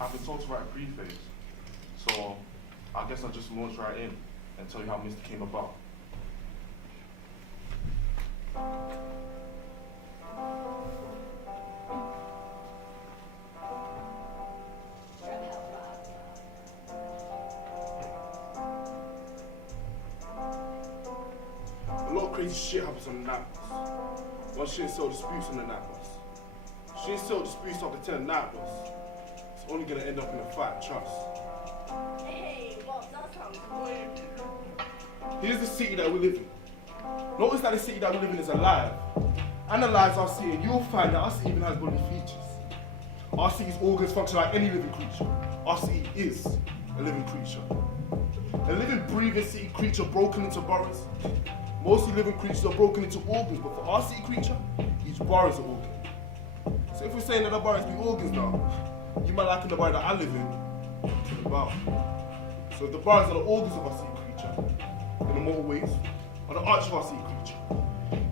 I've been told to write a preface, so I guess I'll just launch right in and tell you how Misty came about. A lot of crazy shit happens on the night bus. One shit and sell disputes on the night bus. She and sell disputes after 10 night bus. It's only gonna end up in a fight, trust. Hey, Bob, that sounds weird. Here's the city that we live in. Notice that the city that we live in is alive. Analyze our city and you'll find that our city even has bodily features. Our city's organs function like any living creature. Our city is a living creature. A living, breathing city creature broken into boroughs. Mostly living creatures are broken into organs, but for our city creature, each borough is an organ. So if we're saying that the boroughs be organs now, you might liken the borough that I live in to the bow. So if the boroughs are the organs of our city creature, then the motorways are the arch of our city creature.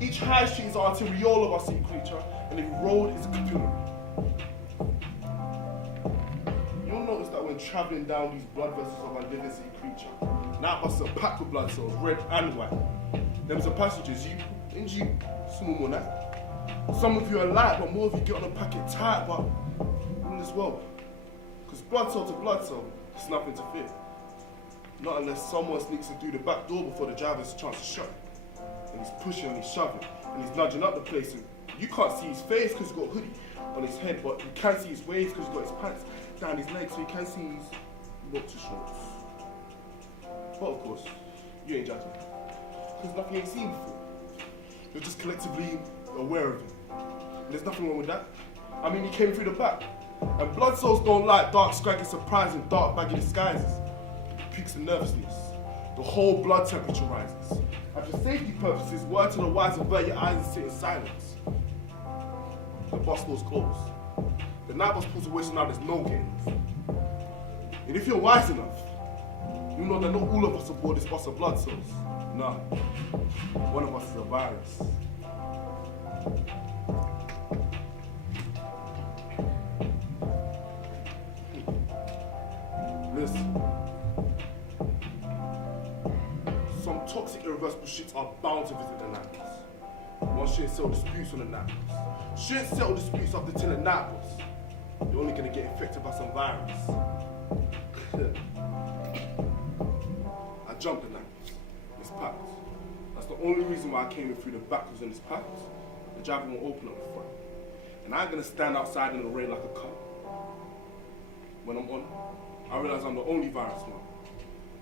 Each high street is the arteriole of our city creature, and every road is a capillary. You'll notice that when travelling down these blood vessels of our living city creature, night buses are packed with blood cells, red and white. Them are passengers, you and you, small more now. Some of you are light, but more of you get on a packet tight, but in this world. Because blood cell to blood cell, it's nothing to fear. Not unless someone sneaks in through the back door before the driver has a chance to shut it. And he's pushing and he's shoving, and he's nudging up the place, and you can't see his face because he's got a hoodie on his head, but you can see his waist because he's got his pants down his legs, so you can see his boxer shorts. But of course, you ain't judging. Because nothing you ain't seen before. You're just collectively aware of him. And there's nothing wrong with that. I mean, he came through the back. And blood cells don't like dark, scraggy surprise and dark, baggy disguises. Peaks and nervousness. The whole blood temperature rises. And for safety purposes, word to the wise, avert your eyes and sit in silence. The bus doors close. The night bus pulls away, so now there's no games. And if you're wise enough, you know that not all of us aboard this bus are blood cells. No. One of us is a virus. Listen. Some toxic, irreversible shits are bound to visit the night bus. One shouldn't settle disputes on the night bus. Shouldn't settle disputes after 10 the night bus. You're only gonna get infected by some virus. I jumped the night bus. It's packed. That's the only reason why I came in through the back was in this packed. The driver won't open up the front. And I ain't gonna stand outside in the rain like a cunt. When I'm on, I realize I'm the only virus one.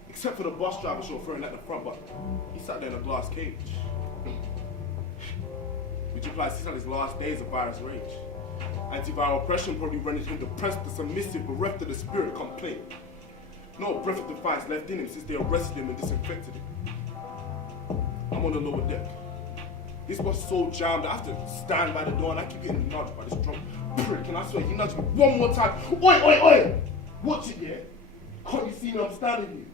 Except for the bus driver chauffeuring at the front, but he sat there in a glass cage. Which implies he's had his last days of virus rage. Antiviral oppression probably rendered him depressed, submissive, bereft of the spirit complaint. No breath of defiance left in him since they arrested him and disinfected him. I'm on the lower deck. This bus is so jammed, I have to stand by the door and I keep getting nudged by this drunk prick. And I swear, he nudged me one more time. Oi, oi, oi! Watch it, yeah? Can't you see me? I'm standing here.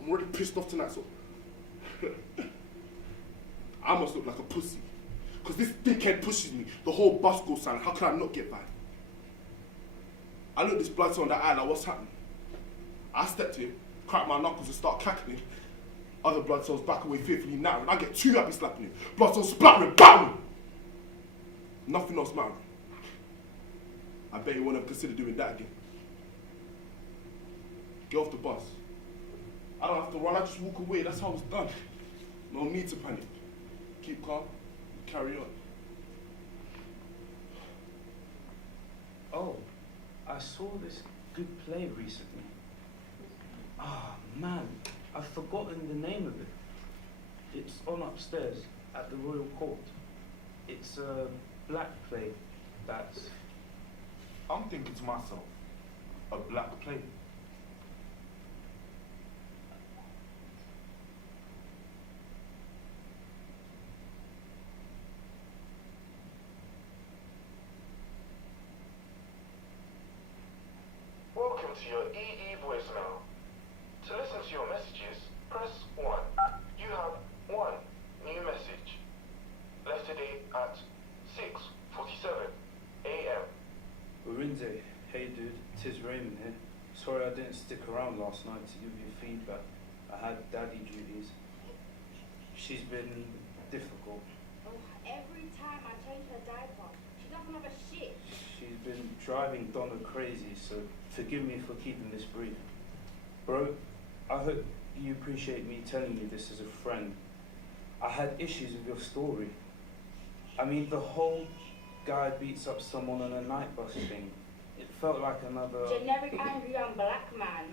I'm already pissed off tonight, so I must look like a pussy. Because this dickhead pushes me. The whole bus goes silent. How can I not get by? I look this blood cell on the eye like, what's happening? I step to him, crack my knuckles and start cackling. Other blood cells back away fearfully nattering. I get too happy slapping him. Blood cells splattering, bam! Nothing else mattering. I bet you won't ever consider doing that again. Get off the bus. I don't have to run, I just walk away. That's how it's done. No need to panic. Keep calm, carry on. Oh, I saw this good play recently. Ah, man, I've forgotten the name of it. It's on upstairs at the Royal Court. It's a black play that's... I'm thinking to myself, a black play. Welcome to your EE voicemail. To listen to your messages, press 1. You have 1 new message. Left today at 6:47 a.m. Urinze, hey dude, 'tis Raymond here. Sorry I didn't stick around last night to give you feedback. I had daddy duties. She's been difficult. Oh, every time I change her diaper, she doesn't have a shit. She's been driving Donna crazy, so forgive me for keeping this brief. Bro, I hope you appreciate me telling you this as a friend. I had issues with your story. I mean, the whole guy beats up someone on a night bus thing. It felt like another... Generic angry young black man.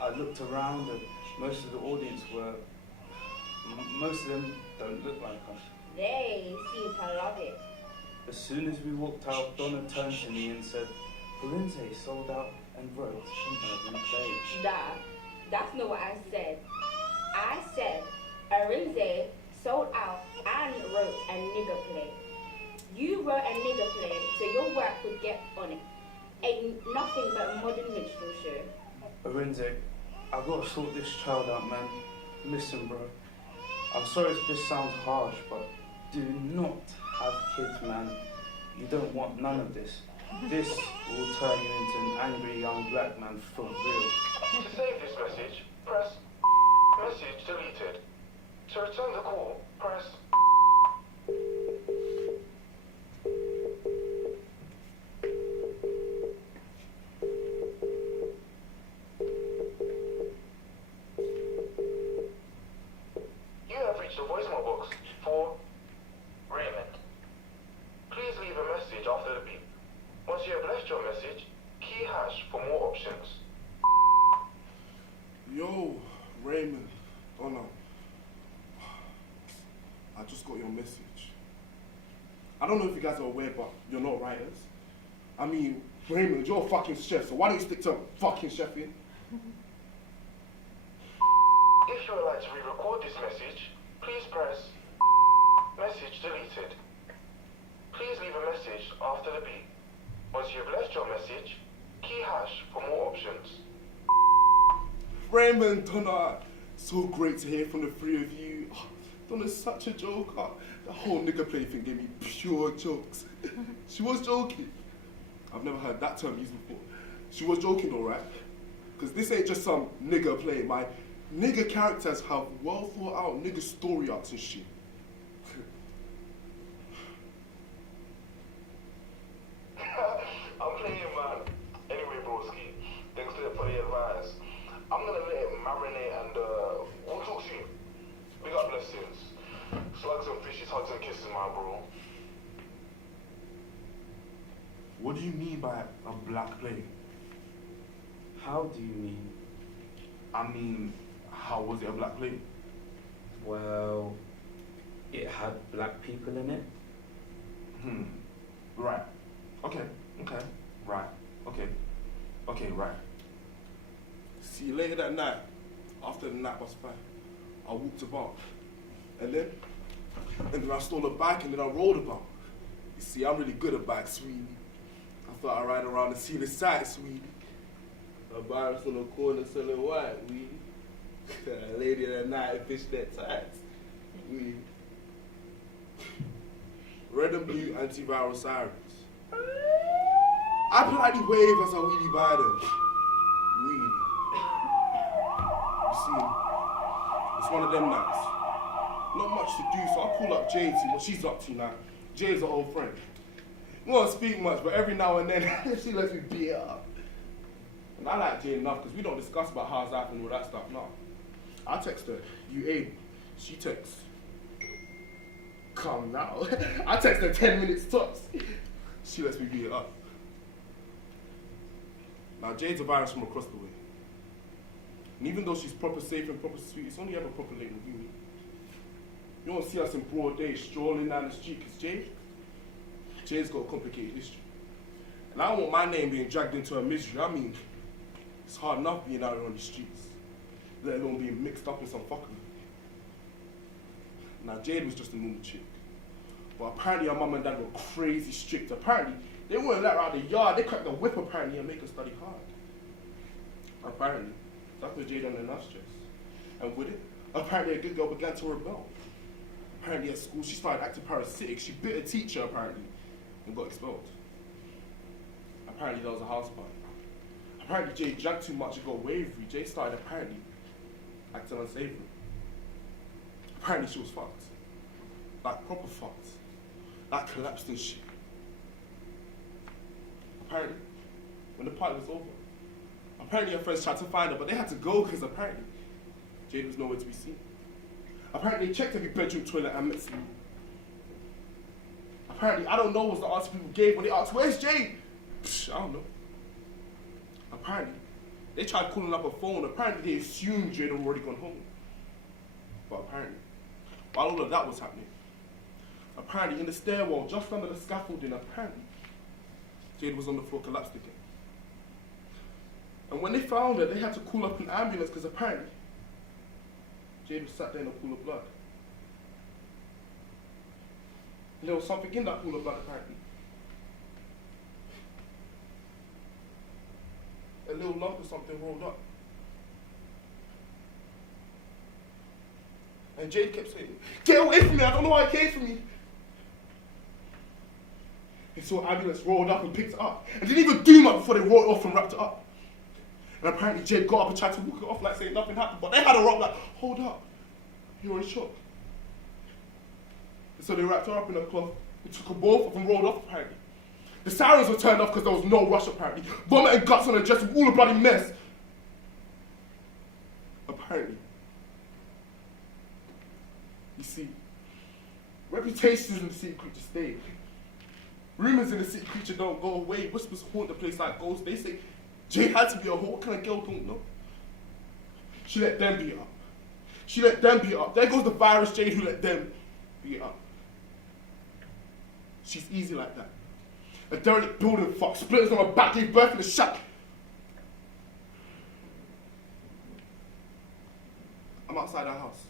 I looked around and most of the audience were... most of them don't look like us. They seem to love it. As soon as we walked out, Donna turned to me and said, Valenze sold out and wrote an urban play. That's not what I said. I said Arinze sold out and wrote a nigger play. You wrote a nigger play so your work would get on it. Ain't nothing but a modern minstrel show. Arinze, I gotta sort this child out, man. Listen, bro. I'm sorry if this sounds harsh, but do not have kids, man. You don't want none of this. This will turn you into an angry young black man for real. To save this message, press message deleted. To return the call, press You have reached the voicemail box for Raymond. Please leave a message after the beep. Once you have left your message, key hash for more options. Yo, Raymond. Oh no. I just got your message. I don't know if you guys are aware, but you're not writers. I mean, Raymond, you're a fucking chef, so why don't you stick to fucking chefing? If you would like to re-record this message, please press message deleted. Please leave a message after the beep. Once you have left your message, key hash for more options. Raymond, Donna, so great to hear from the three of you. Oh, Donna's such a joker. The whole nigger play thing gave me pure jokes. She was joking. I've never heard that term used before. She was joking though, right? Because this ain't just some nigger play. My nigger characters have well thought out nigger story arcs and shit. I'm playing, man. Anyway, broski, thanks for the advice. I'm gonna let it marinate and we'll talk soon. Big up blessings. Slugs and fishes, hugs and kisses, my bro. What do you mean by a black play? How do you mean? I mean, how was it a black play? Well, it had black people in it. Right. Okay. Right. Okay, right. See you later that night. After the night was fine, I walked about. And then I stole a bike and then I rode about. You see, I'm really good at bikes, sweetie. I thought I'd ride around and see the sights, sweetie. A virus on the corner selling white, sweetie. A lady that night fished that tights, sweetie. Red and blue antiviral sirens. I politely wave as I wheelie by them. Wheelie. You see, it's one of them nights. Not much to do, so I call up Jade to see what she's up to now. Jade's an old friend. We don't speak much, but every now and then she lets me beat her up. And I like Jade enough because we don't discuss about how's life and all that stuff, no. I text her, you aim. She texts, come now. I text her 10 minutes tops. She lets me beat it up. Now Jade's a virus from across the way. And even though she's proper safe and proper sweet, it's only ever proper late with you. You won't see us in broad day strolling down the street because Jade's got a complicated history. And I don't want my name being dragged into her misery. I mean, it's hard enough being out here on the streets, let alone being mixed up in some fuckery. Now Jade was just a normal chick. But apparently her mum and dad were crazy strict. Apparently, they wouldn't let her out of the yard. They cracked the whip apparently and make her study hard. Apparently, that put Jade under enough stress. And with it, apparently a good girl began to rebel. Apparently at school, she started acting parasitic. She bit a teacher apparently and got expelled. Apparently there was a house party. Apparently Jay drank too much and got wavery. Jay started apparently acting unsavory. Apparently she was fucked. Like proper fucked. Like collapsed and shit. Apparently, when the party was over, apparently her friends tried to find her, but they had to go because apparently Jade was nowhere to be seen. Apparently they checked every bedroom, toilet and Misty. Apparently, I don't know what was the answer people gave when they asked, where's Jade? Psh, I don't know. Apparently, they tried calling up her phone. Apparently they assumed Jade had already gone home. But apparently, while all of that was happening, apparently in the stairwell, just under the scaffolding, apparently, Jade was on the floor, collapsed again. And when they found her, they had to call up an ambulance because apparently, Jade was sat there in a pool of blood. And there was something in that pool of blood, apparently. A little lump of something rolled up. And Jade kept saying, get away from me, I don't know why it came from me. And so an ambulance rolled up and picked it up. And didn't even do much before they rolled it off and wrapped it up. And apparently Jade got up and tried to walk it off like saying nothing happened. But they had her up like, hold up, you're in shock. And so they wrapped her up in a cloth. They took her both off and rolled off apparently. The sirens were turned off because there was no rush apparently. Vomit and guts on her dress with all the bloody mess. Apparently. You see, reputations in the city creature stay. Rumors in the city creature don't go away. Whispers haunt the place like ghosts. They say Jay had to be a whole. What kind of girl don't know? She let them beat up. She let them beat up. There goes the virus Jade who let them beat up. She's easy like that. A derelict building fuck, splitters on her back, gave birth in a shack. I'm outside her house.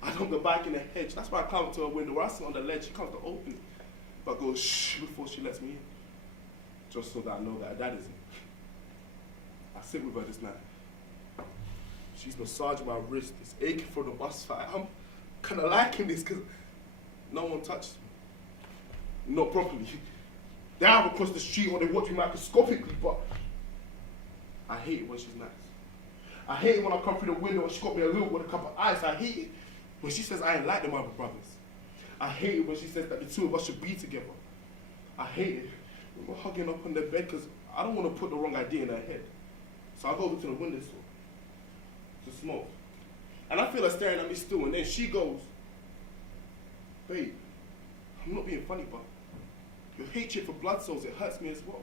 I dump the bike in the hedge. That's why I climb up to her window. Where I sit on the ledge, she comes to open it. But I go shh before she lets me in. Just so that I know that her dad isn't. I sit with her this night. She's massaging my wrist. It's aching from the bus fight. I'm kind of liking this because no one touches me. Not properly. They have across the street or they watch me microscopically, but I hate it when she's nice. I hate it when I come through the window and she got me a little with a cup of ice. I hate it when she says I ain't like them other brothers. I hate it when she says that the two of us should be together. I hate it when we're hugging up on the bed because I don't want to put the wrong idea in her head. So I go over to the windowsill to smoke. And I feel her staring at me still, and then she goes, babe, I'm not being funny, but your hatred for blood cells, it hurts me as well.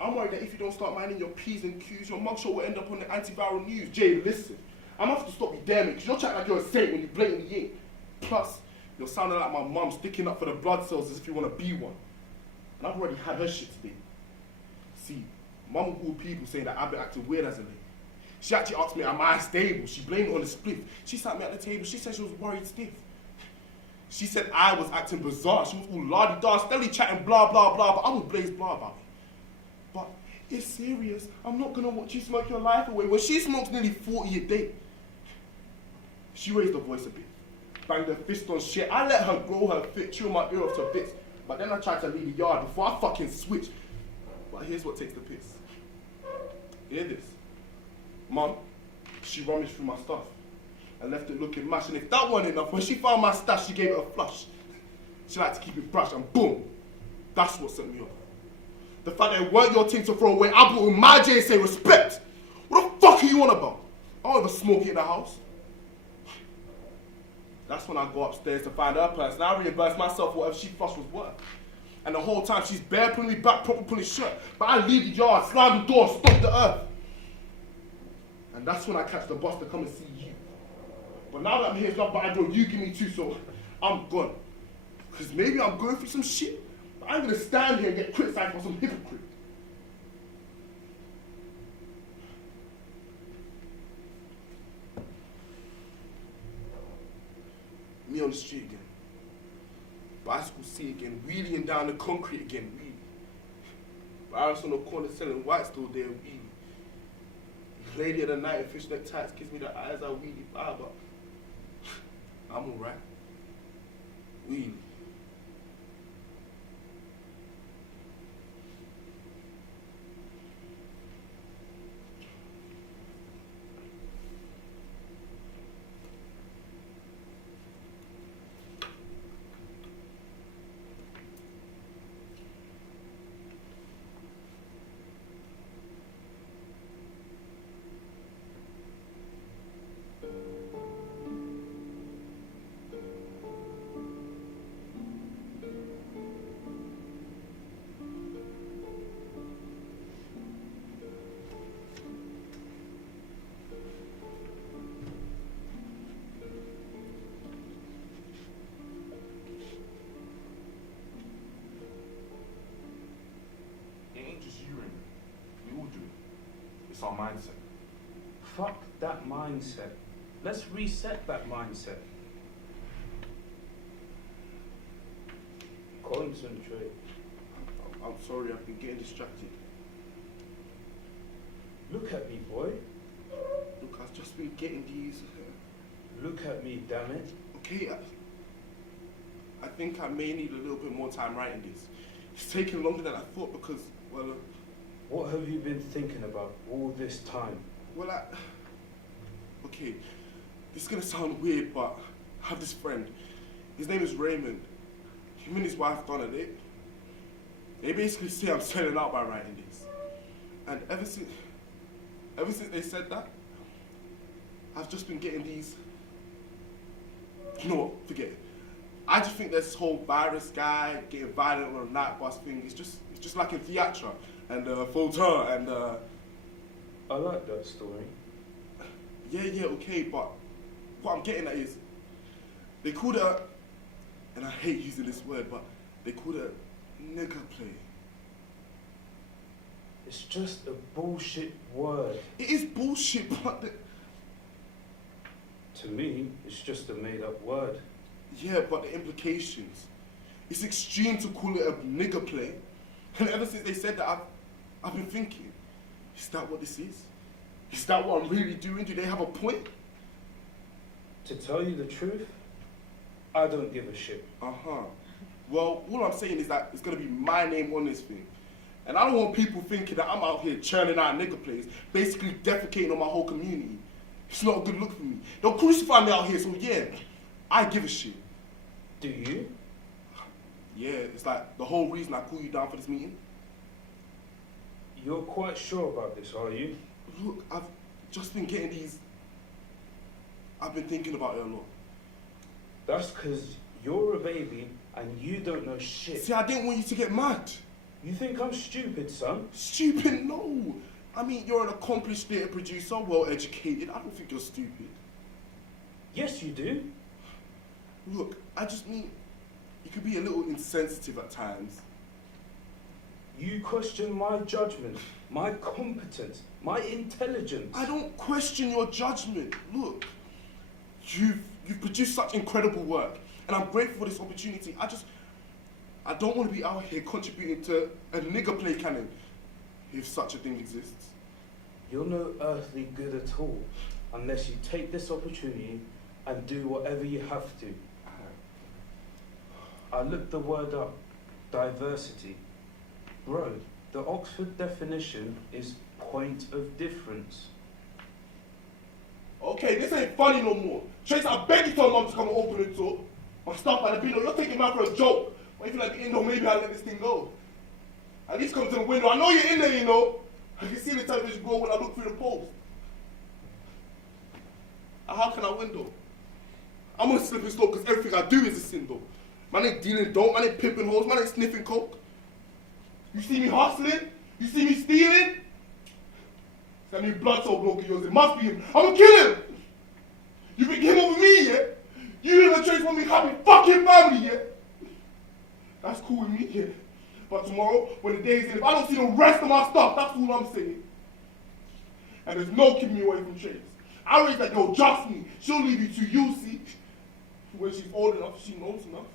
I'm worried that if you don't start minding your P's and Q's, your mugshot will end up on the antiviral news. Jay, listen, I'm gonna have to stop you damning, because you're chatting like you're a saint when you blatantly ain't. Plus, you're sounding like my mum sticking up for the blood cells as if you want to be one. And I've already had her shit today. See, mum will call people saying that I've been acting weird as a lady. She actually asked me, am I stable? She blamed it on the spliff. She sat me at the table, she said she was worried stiff. She said I was acting bizarre. She was all la-di-da, steadily chatting blah, blah, blah, but I would blaze blah about it. But it's serious. I'm not gonna watch you smoke your life away when she smokes nearly 40 a day. She raised her voice a bit, banged her fist on shit. I let her grow her fit, chew my ear off to bits. But then I tried to leave the yard before I fucking switch. But here's what takes the piss. Hear this. Mum, she rummaged through my stuff and left it looking mash. And if that wasn't enough, when she found my stash, she gave it a flush. She liked to keep it brushed and boom. That's what set me off. The fact that it weren't your thing to throw away, I brought in my J and say respect. What the fuck are you on about? I don't ever smoke it in the house. That's when I go upstairs to find her purse and I reimburse myself for whatever she flushed was worth. And the whole time she's bare pulling me back, proper pulling shirt. But I leave the yard, slam the door, stop the earth. And that's when I catch the bus to come and see you. But now that I'm here, it's not bad, bro, you give me two, so I'm gone. Because maybe I'm going through some shit, but I'm going to stand here and get criticized for some hypocrite. Me on the street again. Bicycle seat again, wheeling down the concrete again, wheeling. Virus on the corner selling white still there, wheeling. Lady of the night in fishnet tights gives me the eyes I wheelie by, but I'm alright. Wheelie. It's our mindset. Fuck that mindset. Let's reset that mindset. Concentrate. I'm sorry, I've been getting distracted. Look at me, boy. Look, I've just been getting these. Look at me, damn it. Okay, I think I may need a little bit more time writing this. It's taking longer than I thought because, well... What have you been thinking about all this time? Well, okay, this is gonna sound weird, but I have this friend. His name is Raymond. Him and his wife, Donna, they basically say I'm selling out by writing this. And ever since they said that, I've just been getting these... You know what, forget it. I just think this whole virus guy getting violent on a night bus thing, it's just like in theatre and Fauteuil and I like that story. Yeah, okay, but what I'm getting at is they called it, and I hate using this word, but they called it nigger play. It's just a bullshit word. It is bullshit, but to me, it's just a made-up word. yeah, but the implications. It's extreme to call it a nigger play. And ever since they said that, I've been thinking, is that what this is? Is that what I'm really doing? Do they have a point? To tell you the truth, I don't give a shit. Uh-huh. Well, all I'm saying is that it's going to be my name on this thing. And I don't want people thinking that I'm out here churning out nigger plays, basically defecating on my whole community. It's not a good look for me. They'll crucify me out here, so yeah, I give a shit. Do you? Yeah, it's like the whole reason I called you down for this meeting. You're quite sure about this, are you? Look, I've just been getting these... I've been thinking about it a lot. That's because you're a baby and you don't know shit. See, I didn't want you to get mad. You think I'm stupid, son? Stupid? No. I mean, you're an accomplished theatre producer, well-educated. I don't think you're stupid. Yes, you do. Look, I just mean, you could be a little insensitive at times. You question my judgment, my competence, my intelligence. I don't question your judgment. Look, you've produced such incredible work, and I'm grateful for this opportunity. I don't want to be out here contributing to a nigger play canon, if such a thing exists. You're no earthly good at all, unless you take this opportunity and do whatever you have to. I looked the word up, diversity. Bro, the Oxford definition is point of difference. Okay, this ain't funny no more. Trace, I beg you tell Mum to come and open the door. My stuff by the window, you're taking me out for a joke. But if you like the window, maybe I'll let this thing go. At least come to the window. I know you're in there, you know. I can see the television grow when I look through the post. And how can I window? I'm on a slippery slope because everything I do is a sin though. Man ain't dealing dope, man ain't pimping hoes, man ain't sniffing coke. You see me hustling? You see me stealing? That new blood soul bloke of yours, it must be him. I'm gonna kill him! You pick him over me, yeah? You and the Trace want me happy fucking family, yeah? That's cool with me, yeah? But tomorrow, when the day's in, if I don't see the rest of my stuff, that's all I'm saying. And there's no keeping me away from Trace. I raised that girl just me. She'll leave you to you, see? When she's old enough, she knows enough.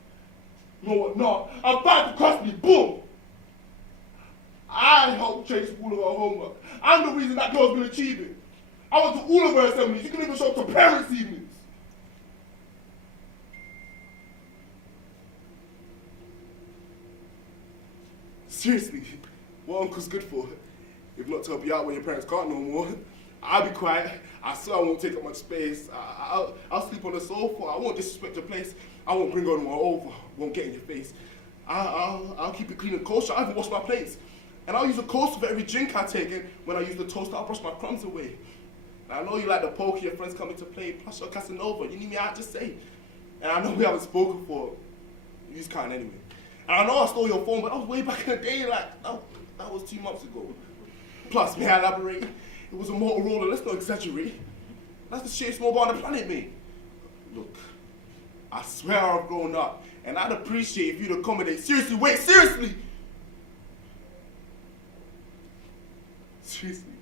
You know what? No, I'm back to custody, boom! I helped Trace with all of her homework. I'm the reason that girl's been achieving. I went to all of her assemblies. You can even show up to parents' evenings. Seriously, what uncle's good for? If not to help you out when your parents can't no more. I'll be quiet. I swear I won't take up much space. I'll sleep on the sofa. I won't disrespect the place. I won't bring anyone over. Won't get in your face. I'll keep it clean and kosher. I even wash my plates. And I'll use a coaster for every drink I take. And when I use the toaster, I'll brush my crumbs away. And I know you like the poker, your friends coming to play. Plus you're Casanova. You need me out, just say. And I know we haven't spoken for... You just can't anyway. And I know I stole your phone, but that was way back in the day. Like, that was 2 months ago. Plus, may I elaborate? It was a Motorola, let's not exaggerate. That's the shittiest mobile on the planet, mate. Look, I swear I've grown up, and I'd appreciate if you'd accommodate. Seriously, wait, seriously! Seriously.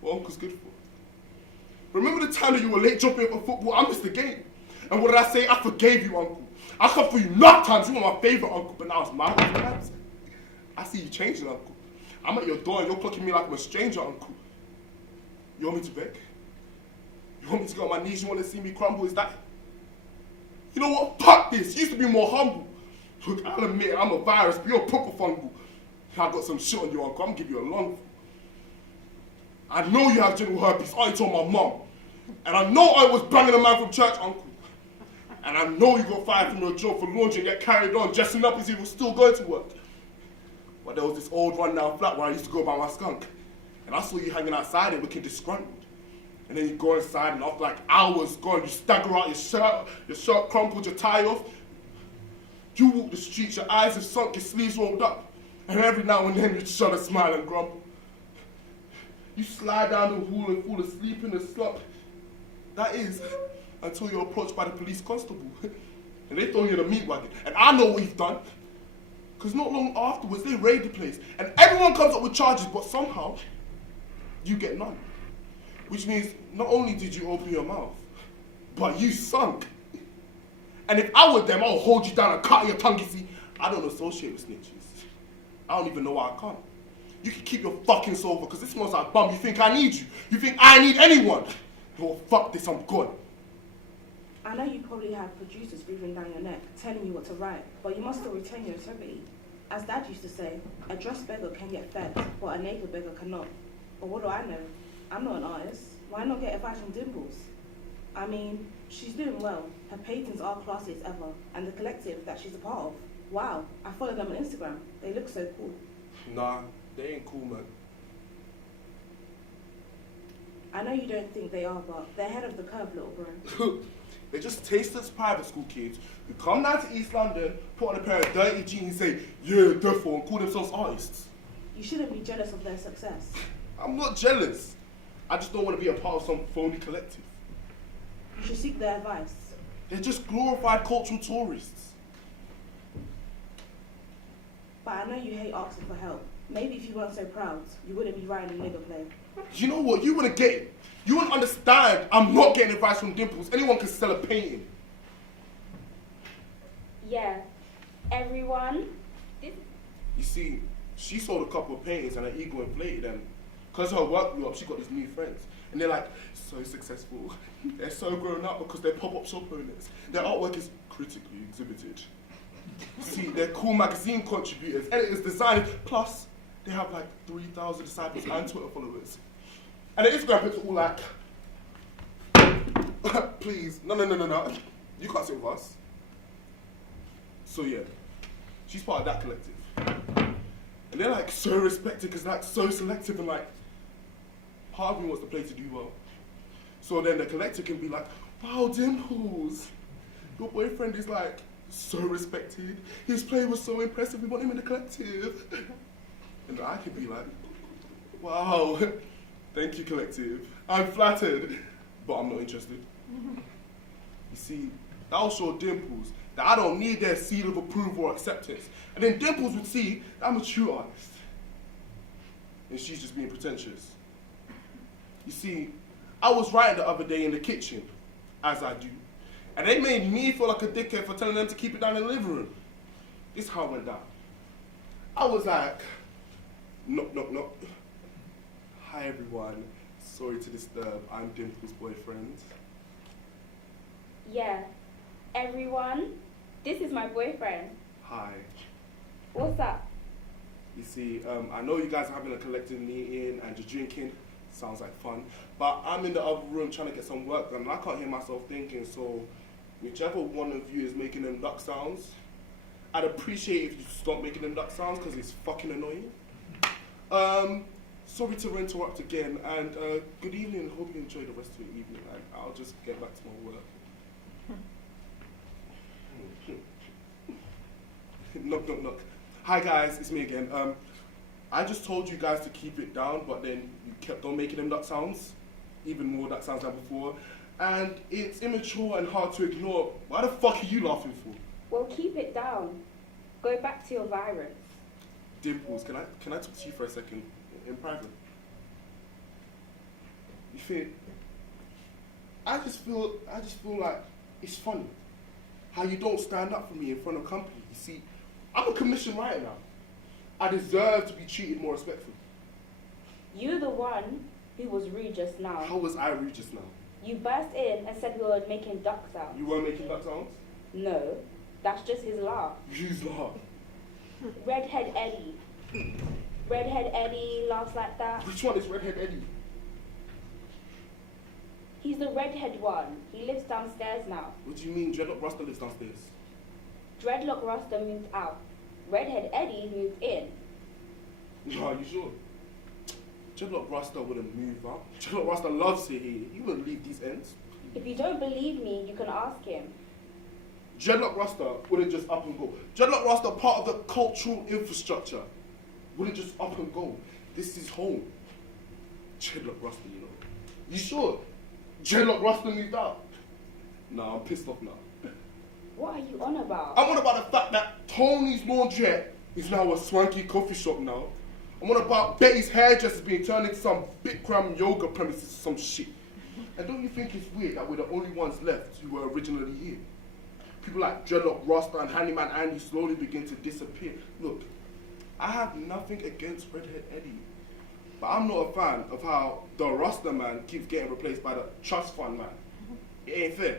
what uncle's good for. Remember the time that you were late jumping for football? I missed the game. And what did I say? I forgave you, uncle. I come for you enough times. You were my favourite uncle, but now it's my times. I see you changing, uncle. I'm at your door and you're clocking me like I'm a stranger, uncle. You want me to beg? You want me to go on my knees? You want to see me crumble? Is that... You know what? Fuck this. You used to be more humble. Look, I'll admit I'm a virus, but you're a proper fungal. I got some shit on you, uncle. I'm gonna give you a lung. I know you have genital herpes. I told my mum. And I know I was banging a man from church, uncle. And I know you got fired from your job for laundry and yet carried on dressing up as if you were still going to work. But there was this old rundown flat where I used to go by my skunk. And I saw you hanging outside it looking disgruntled. And then you go inside and after like hours gone, you stagger out your shirt crumpled, your tie off. You walk the streets, your eyes have sunk, your sleeves rolled up. And every now and then you shut a smile and grumble. You slide down the hall and fall asleep in the slump. That is, until you're approached by the police constable. And they throw you in a meat wagon. And I know what you've done. Because not long afterwards, they raid the place. And everyone comes up with charges, but somehow, you get none. Which means, not only did you open your mouth, but you sunk. And if I were them, I would hold you down and cut your tongue. You see, I don't associate with snitches. I don't even know why I can't. You can keep your fucking sober, because this smells like bum. You think I need you. You think I need anyone. Well, fuck this, I'm gone. I know you probably have producers breathing down your neck, telling you what to write, but you must still retain your integrity. As Dad used to say, a dressed beggar can get fed, but a naked beggar cannot. But what do I know? I'm not an artist. Why not get advice from Dimples? I mean, she's doing well. Her paintings are classy as ever, and the collective that she's a part of. Wow, I follow them on Instagram. They look so cool. Nah, they ain't cool, man. I know you don't think they are, but they're ahead of the curve, little bro. They're just tasteless private school kids who come down to East London, put on a pair of dirty jeans and say, yeah, therefore, and call themselves artists. You shouldn't be jealous of their success. I'm not jealous. I just don't want to be a part of some phony collective. You should seek their advice. They're just glorified cultural tourists. But I know you hate asking for help. Maybe if you weren't so proud, you wouldn't be writing a nigger play. You know what? You wouldn't get it. You wouldn't understand. I'm not getting advice from Dimples. Anyone can sell a painting. Yeah, everyone. You see, she sold a couple of paintings and her ego inflated, and because her work blew up, she got these new friends. And they're like, so successful. They're so grown up because they're pop-up shop owners. Their artwork is critically exhibited. See, they're cool magazine contributors, editors, designers, plus they have like 3,000 disciples and Twitter followers. And the Instagram pics are all like, please, no. You can't sit with us. So yeah, she's part of that collective. And they're like so respected because like so selective and like, part of me wants the play to do well. So then the collective can be like, wow, Dimples, your boyfriend is like so respected. His play was so impressive, we want him in the collective. And I can be like, wow, thank you, collective. I'm flattered, but I'm not interested. You see, that'll show Dimples that I don't need their seal of approval or acceptance. And then Dimples would see that I'm a true artist. And she's just being pretentious. You see, I was writing the other day in the kitchen, as I do, and they made me feel like a dickhead for telling them to keep it down in the living room. This is how it went down. I was like, knock. Hi everyone, sorry to disturb, I'm Dimple's boyfriend. Yeah, everyone. This is my boyfriend. Hi. What's up? You see, I know you guys are having a collective meeting and you're drinking. Sounds like fun. But I'm in the other room trying to get some work done and I can't hear myself thinking, so whichever one of you is making them duck sounds, I'd appreciate if you stop making them duck sounds because it's fucking annoying. Sorry to interrupt again and good evening. Hope you enjoy the rest of your evening. I'll just get back to my work. Knock. Hi guys, it's me again. I just told you guys to keep it down, but then you kept on making them duck sounds, even more duck sounds than before, and it's immature and hard to ignore. Why the fuck are you laughing for? Well, keep it down. Go back to your virus. Dimples, can I talk to you for a second in private? You think? I just feel like it's funny how you don't stand up for me in front of company. You see, I'm a commissioned writer now. I deserve to be treated more respectfully. You're the one who was rude just now. How was I rude just now? You burst in and said we were making duck sounds. You weren't making duck sounds? No, that's just his laugh. Whose laugh? Redhead Eddie. Redhead Eddie laughs like that. Which one is Redhead Eddie? He's the redhead one. He lives downstairs now. What do you mean Dreadlock Rasta lives downstairs? Dreadlock Rasta moved out. Redhead Eddie moved in. No, are you sure? Dreadlock Rasta wouldn't move out. Dreadlock Rasta loves it here. He wouldn't leave these ends. If you don't believe me, you can ask him. Dreadlock Rasta wouldn't just up and go. Dreadlock Rasta, part of the cultural infrastructure, wouldn't just up and go. This is home. Dreadlock Rasta, you know. You sure? Dreadlock Rasta moved out. Nah, I'm pissed off now. What are you on about? I'm on about the fact that Tony's Laundrette is now a swanky coffee shop now. I'm on about Betty's hairdresser being turned into some Bikram yoga premises or some shit. And don't you think it's weird that we're the only ones left who were originally here? People like Dreadlock Rasta and Handyman Andy slowly begin to disappear. Look, I have nothing against Redhead Eddie, but I'm not a fan of how the Rasta man keeps getting replaced by the trust fund man. It ain't fair.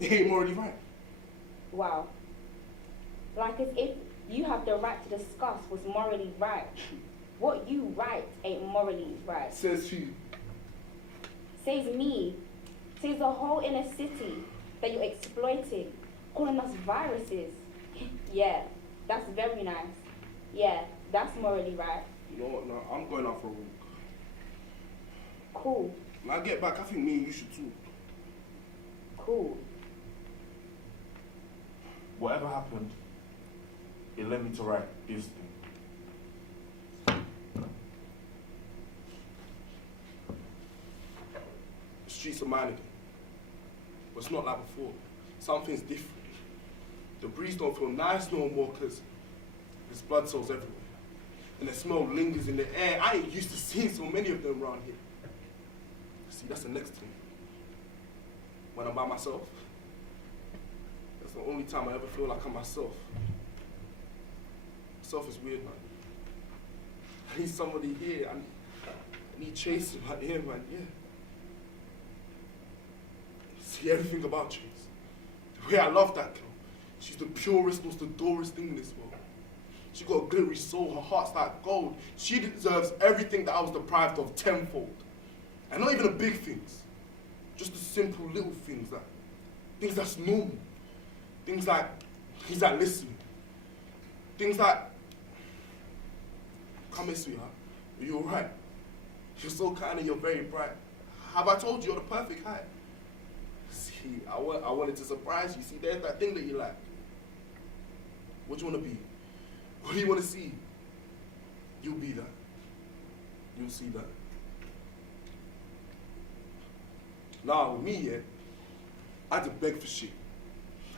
It ain't morally right. Wow. Like as if you have the right to discuss what's morally right. What you write ain't morally right. Says who? Says me. Says the whole inner city that you're exploiting, calling us viruses. Yeah, that's very nice. Yeah, that's morally right. You know what, now I'm going out for a walk. Cool. When I get back, I think me and you should too. Cool. Whatever happened, it led me to write this thing. The streets are mine again. But it's not like before. Something's different. The breeze don't feel nice no more because there's blood cells everywhere. And the smell lingers in the air. I ain't used to seeing so many of them around here. See, that's the next thing. When I'm by myself, that's the only time I ever feel like I'm myself. Myself is weird, man. I need somebody here. I need Chase in my ear, man, yeah. See everything about Chase. The way I love that girl. She's the purest, most adorest thing in this world. She got a glittery soul, her heart's like gold. She deserves everything that I was deprived of tenfold. And not even the big things. Just the simple little things, like things that's normal. Things like listening. Things like, come here, sweetheart. Are you alright? You're so kind and you're very bright. Have I told you you're the perfect height? See, I wanted to surprise you. See, there's that thing that you like. What do you want to be? What do you want to see? You'll be that. You'll see that. Nah, with me, yeah, I had to beg for shit.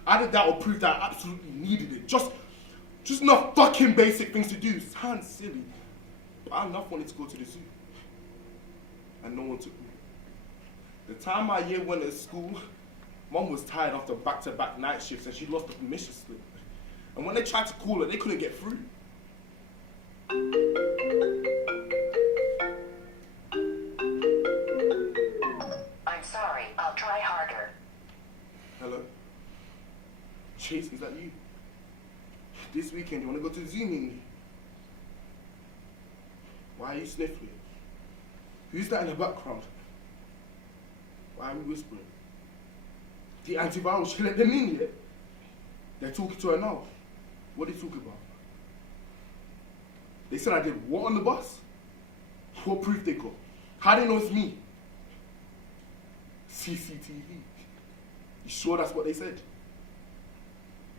I did that or prove that I absolutely needed it. Just enough fucking basic things to do. Sounds silly, but I enough wanted to go to the zoo. And no one took me. The time my year went to school, Mom was tired after back-to-back night shifts and she lost the permission slip. And when they tried to call her, they couldn't get through. I'm sorry, I'll try harder. Hello? Chase, is that you? This weekend, you want to go to the zoo with me? Why are you sniffling? Who's that in the background? Why are we whispering? The antiviral, she let them in yet? They're talking to her now. What are they talking about? They said I did what on the bus? What proof they got? How do they know it's me? CCTV. You sure that's what they said?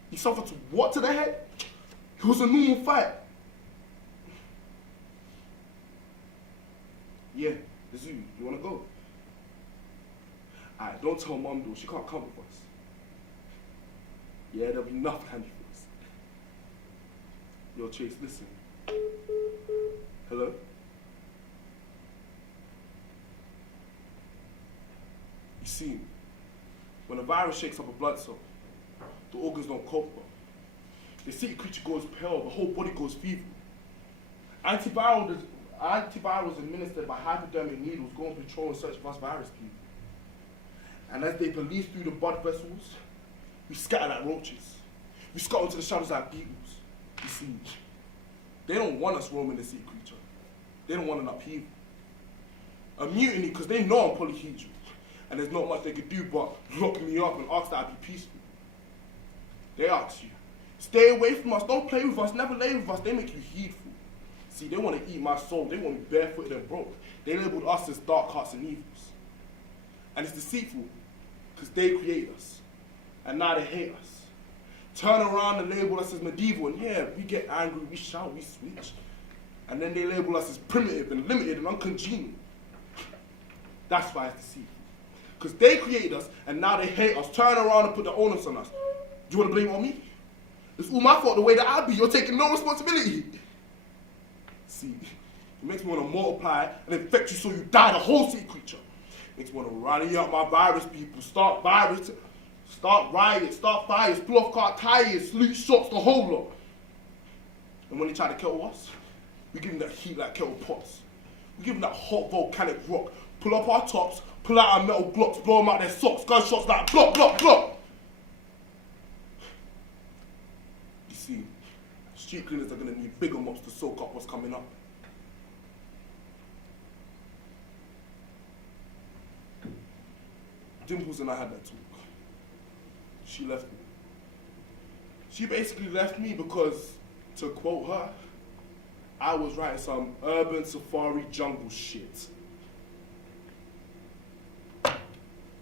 He suffered to what to the head? It was a normal fight. Yeah, the zoo. You wanna go? Alright, don't tell Mom though, she can't come with us. Yeah, there'll be enough candy for us. Yo, Chase, listen. Hello? see, when a virus shakes up a blood cell, the organs don't cope well. The sea creature goes pale, the whole body goes feeble. Antivirals administered by hypodermic needles go on patrol in search of us virus people. And as they police through the blood vessels, we scatter like roaches. We scuttle into the shadows like beetles. You see, they don't want us roaming the sea creature. They don't want an upheaval. A mutiny because they know I'm polyhedral. And there's not much they could do but lock me up and ask that I be peaceful. They ask you, stay away from us, don't play with us, never lay with us, they make you heedful. See, they want to eat my soul, they want me barefooted and broke. They labeled us as dark hearts and evils. And it's deceitful, because they created us. And now they hate us. Turn around and label us as medieval, and yeah, we get angry, we shout, we switch. And then they label us as primitive and limited and uncongenial. That's why it's deceitful. Because they created us, and now they hate us. Turn around and put the onus on us. Do you want to blame it on me? It's all my fault the way that I be. You're taking no responsibility. See, it makes me want to multiply and infect you so you die, the whole sea creature. It makes me want to rally up my virus people, start riots, start fires, pull off car tires, loot shops, the whole lot. And when they try to kill us, we give them that heat like kettle pots. We give them that hot volcanic rock, pull up our tops, pull out our metal blocks, blow them out their socks, gunshots like block, block, block. You see, street cleaners are going to need bigger mops to soak up what's coming up. Dimples and I had that talk. She left me. She basically left me because, to quote her, I was writing some urban safari jungle shit.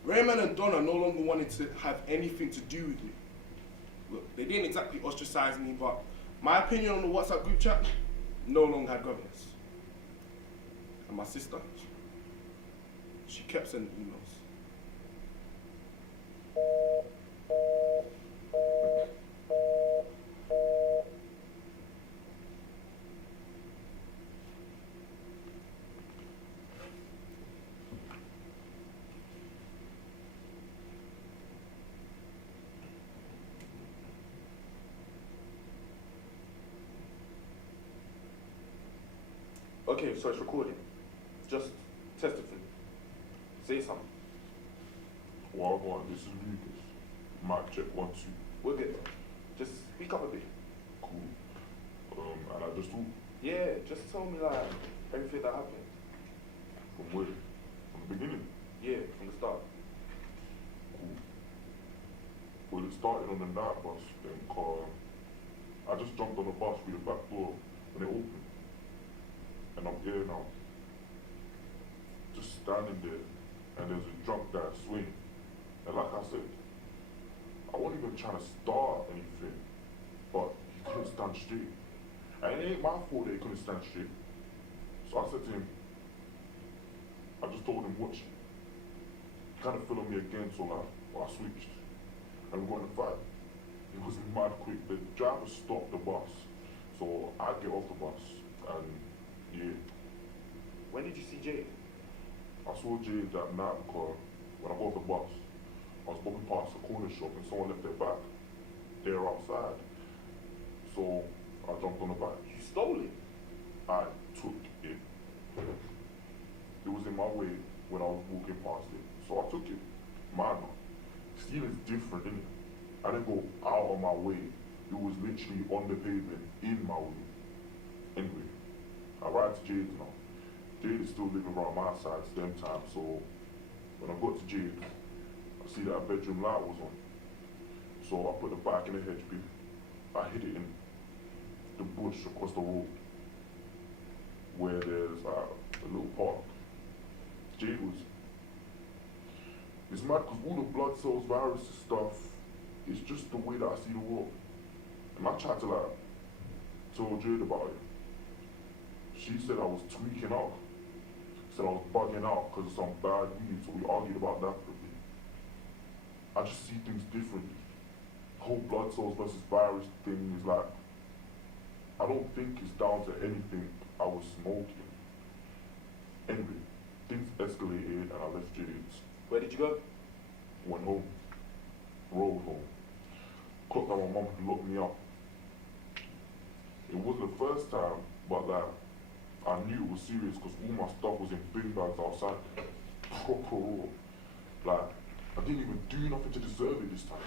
Raymond and Donna no longer wanted to have anything to do with me. Look, they didn't exactly ostracize me, but my opinion on the WhatsApp group chat no longer had governance. And my sister, she kept sending emails. Okay, so it's recording. Just test it for me. Say something. Wagwan, this is Lucas. Mic check 1, 2. We're good. Just speak up a bit. Cool. And I just talk Yeah, just tell me like everything that happened. from where? From the beginning? Yeah, from the start. Cool. Well, it started on the night bus, then I just jumped on the bus through the back door when it opened. And I'm here now. Just standing there, and there's a drunk guy swinging. And like I said, I wasn't even trying to start anything, but he couldn't stand straight. And it ain't my fault that he couldn't stand straight. So I said to him, I just told him, watch it. He kind of fell on me again, so I switched. And we got in a fight. It was mad quick. The driver stopped the bus. So I get off the bus, and yeah. When did you see Jade? I saw Jade that night because when I got off the bus, I was walking past the corner shop and someone left their bag. They were outside. So I jumped on the bike. You stole it. I took it. It was in my way when I was walking past it. So I took it. Man, stealing's different, isn't it? I didn't go out of my way. It was literally on the pavement, in my way. Anyway, I ride to Jade now. Jade is still living around my side same time, so when I got to Jade, I see that a bedroom light was on. So I put the bike in the hedge bin. I hid it in the bush across the road where there's a little park. Jade was. It's mad because all the blood cells, viruses stuff, it's just the way that I see the world. And I tried to tell Jade about it. She said I was tweaking out. Said I was bugging out because of some bad weed, so we argued about that for a bit. I just see things differently. The whole blood cells versus virus thing is like, I don't think it's down to anything I was smoking. Anyway, things escalated and I left Jade's. Where did you go? Went home. Rode home. Clocked that my mum had locked me up. It wasn't the first time, but like, I knew it was serious because all my stuff was in bin bags outside. Proper raw. Like, I didn't even do nothing to deserve it this time.